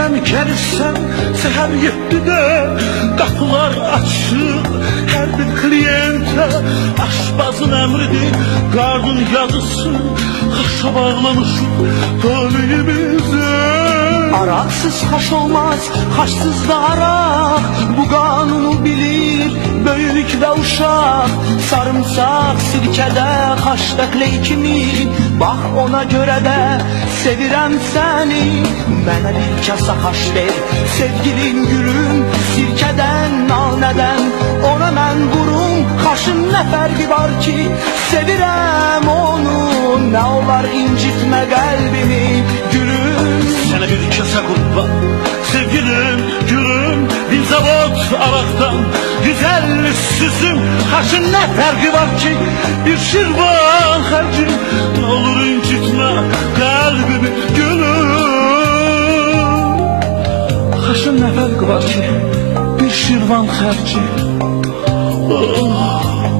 Evden gelirsen seher 7'de kapılar açık her bir kliyente. Aşbazın emridir, gardın yazısı, haşa bağlamışım talihimize. Araksız haş olmaz, haşsız da arak. Bu kanunu bilir böyük ve uşak. Sarımsak sirkede haştakle ikimi. Bak ona göre de sevirem seni. Bana bir kasa haş ver sevgilim gülüm. Sirkeden naneden ona ben vurum. Haşın ne farkı var ki sevirem onu. Ne olar incitme kalbimi gülüm. Sana bir kese kurban sevgilim gülüm. Bir zavut araktan güzel üstsüzüm. Haşın ne farkı var ki bir şirvan harcı. Ne olur incitme kalbimi gülüm. Haşın ne farkı var ki bir şirvan harcı. Oh.